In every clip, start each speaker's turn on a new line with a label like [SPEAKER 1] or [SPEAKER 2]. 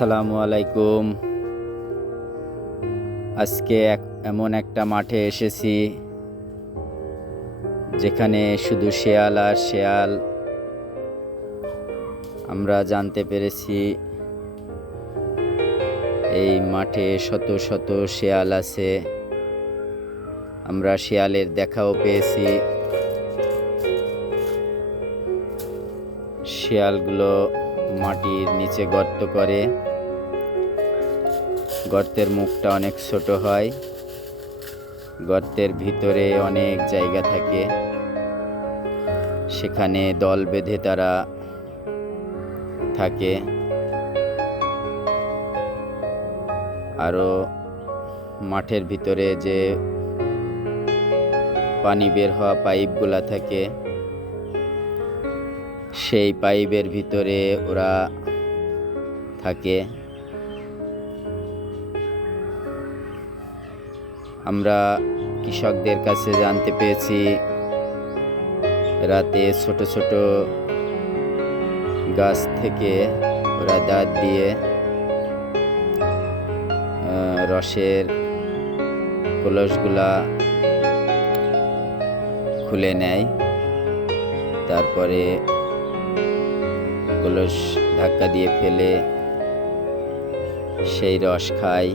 [SPEAKER 1] আসসালামু আলাইকুম। আজকে এক এমন একটা মাঠে এসেছি, যেখানে শুধু শেয়াল আর শেয়াল। আমরা জানতে পেরেছি, এই মাঠে শত শত শেয়াল আছে। আমরা শেয়ালের দেখাও পেয়েছি। শেয়ালগুলো মাটির নিচে গর্ত করে। গর্তের মুখটা অনেক ছোট হয়। গর্তের ভিতরে অনেক জায়গা থাকে। সেখানে দল বেঁধে তারা থাকে। আরও মাঠের ভিতরে যে পানি বের হওয়া পাইপগুলা থাকে, সেই পাইপের ভিতরে ওরা থাকে। আমরা কৃষকদের কাছে জানতে পেরেছি রাতে ছোট ছোট গাছ থেকে ওরা দাঁত দিয়ে রসের কলসগুলা খুলে নেয়। তারপরে কলস ধাক্কা দিয়ে ফেলে, সেই রস খায়।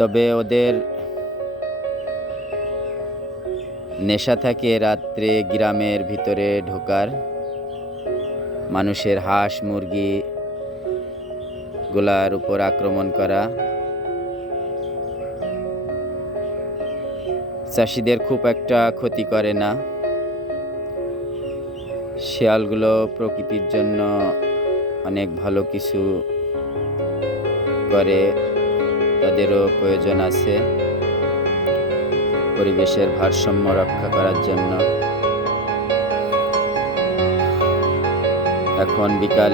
[SPEAKER 1] তবে ওদের নেশা থাকে রাত্রে গ্রামের ভিতরে ঢোকার। মানুষের হাঁস, মুরগি গুলার উপর আক্রমণ করা। চাষিদের খুব একটা ক্ষতি করে না। শিয়ালগুলো প্রকৃতির জন্য অনেক ভালো কিছু করে। তাদেরও প্রয়োজন আছে। পরিবেশের ভারসাম্য রক্ষা করার জন্য। এখন বিকাল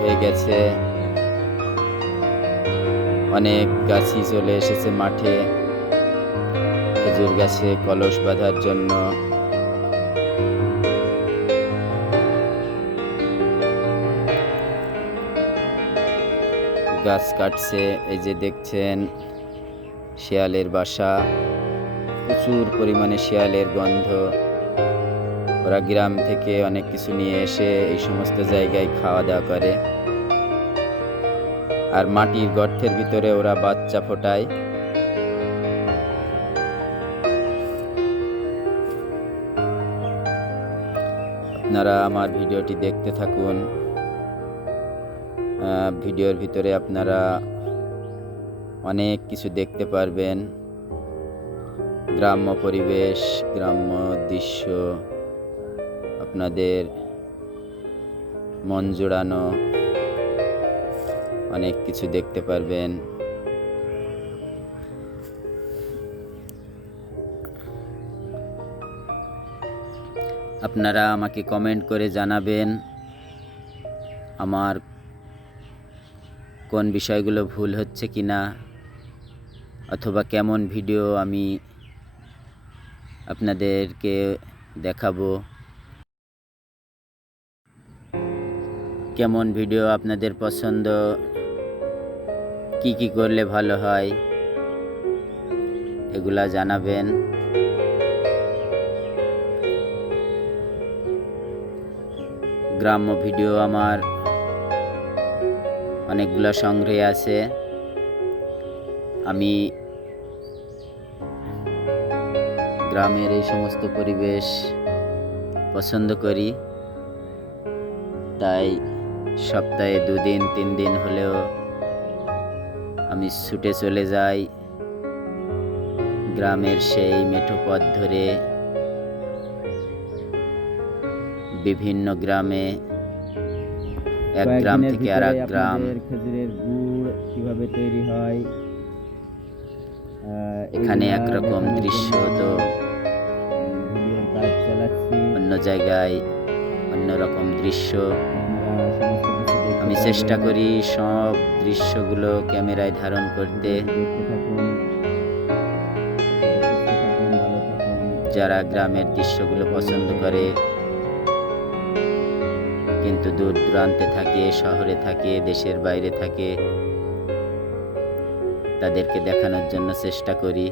[SPEAKER 1] হয়ে গেছে। অনেক গাছই চলে এসেছে মাঠে। খেজুর গাছে কলস বাঁধার জন্য। গাছ কাটছে, এই যে দেখছেন, শিয়ালের বাসা। প্রচুর পরিমাণে শিয়ালের গন্ধ। ওরা গ্রাম থেকে অনেক কিছু নিয়ে এসে এই সমস্ত জায়গায় খাওয়া দাওয়া করে। আর মাটির গর্তের ভিতরে ওরা বাচ্চা ফোটায়। আপনারা আমার ভিডিওটি দেখতে থাকুন। ভিডিওর ভিতরে আপনারা অনেক কিছু দেখতে পারবেন। গ্রাম্য পরিবেশ, গ্রাম্য দৃশ্য, আপনাদের মন জোড়ানো অনেক কিছু দেখতে পারবেন। আপনারা আমাকে কমেন্ট করে জানাবেন আমার কোন বিষয়গুলো ভুল হচ্ছে কি না, অথবা কেমন ভিডিও আমি আপনাদেরকে দেখাবো, কেমন ভিডিও আপনাদের পছন্দ, কি কি করলে ভালো হয়, এগুলা জানাবেন। গ্রাম্য ভিডিও আমার অনেকগুলো সংগ্রহে আছে। আমি গ্রামের এই সমস্ত পরিবেশ পছন্দ করি। তাই সপ্তাহে দুদিন তিন দিন হলেও আমি ছুটে চলে যাই। গ্রামের সেই মেঠো পথ ধরে বিভিন্ন গ্রামে এক গ্রাম থেকে আর এক গ্রাম।
[SPEAKER 2] খেজুরের গুড় কীভাবে তৈরি হয়
[SPEAKER 1] এখানে একরকম দৃশ্য তো। অন্য জায়গায় দৃশ্য।
[SPEAKER 2] সমস্ত কিছু দেখতে
[SPEAKER 1] আমি চেষ্টা করি সব দৃশ্যগুলো ক্যামেরায় ধারণ করতে। যারা গ্রামের দৃশ্যগুলো পছন্দ করে যত দূর দূরান্তে থাকে, শহরে থাকে, দেশের বাইরে থাকে। তাদেরকে দেখানোর জন্য চেষ্টা করি।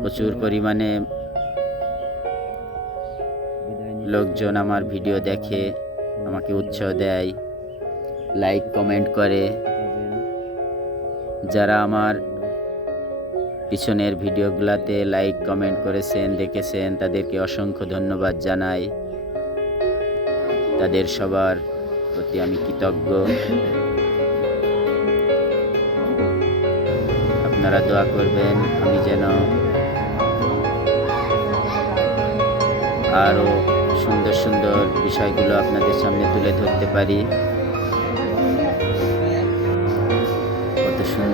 [SPEAKER 1] প্রচুর পরিমাণে লোকজন আমার ভিডিও দেখে, আমাকে উৎসাহ দেয় লাইক কমেন্ট করে। যারা আমার পিছনের ভিডিওগুলোতে লাইক, কমেন্ট করেছেন, দেখেছেন। তাদেরকে অসংখ্য ধন্যবাদ জানাই। তাদের সবার প্রতি আমি কৃতজ্ঞ। আপনারা দোয়া করবেন, আমি যেন আরও সুন্দর সুন্দর বিষয়গুলো আপনাদের সামনে তুলে ধরতে পারি।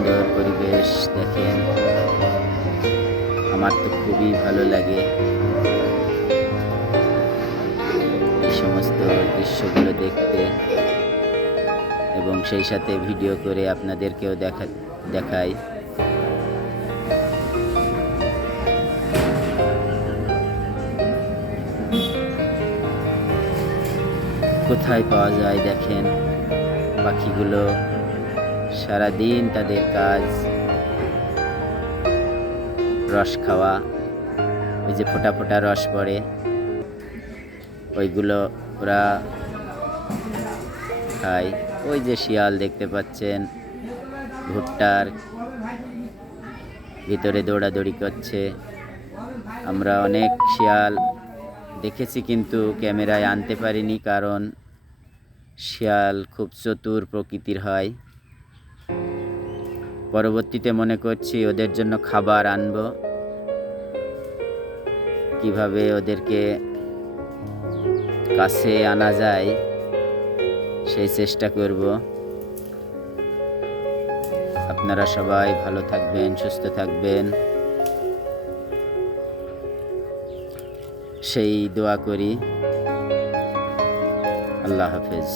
[SPEAKER 1] সুন্দর পরিবেশ দেখেন। আমার তো খুবই ভালো লাগে। এই সমস্ত দৃশ্যগুলো দেখতে। এবং সেই সাথে ভিডিও করে আপনাদেরকেও দেখা, দেখাই। কোথায় পাওয়া যায় দেখেন পাখিগুলো। সারাদিন তাদের কাজ, রস খাওয়া, ওই যে ফোটা ফোটা রস পড়ে, ওইগুলো ওরা খায়। ওই যে শিয়াল দেখতে পাচ্ছেন, ভুট্টার ভিতরে দৌড়াদৌড়ি করছে। আমরা অনেক শিয়াল দেখেছি কিন্তু ক্যামেরায় আনতে পারিনি কারণ শিয়াল খুব চতুর প্রকৃতির হয়। পরবর্তীতে মনে করছি ওদের জন্য খাবার আনব। কীভাবে ওদেরকে কাছে আনা যায়, সেই চেষ্টা করব। আপনারা সবাই ভালো থাকবেন, সুস্থ থাকবেন। সেই দোয়া করি। আল্লাহ হাফেজ।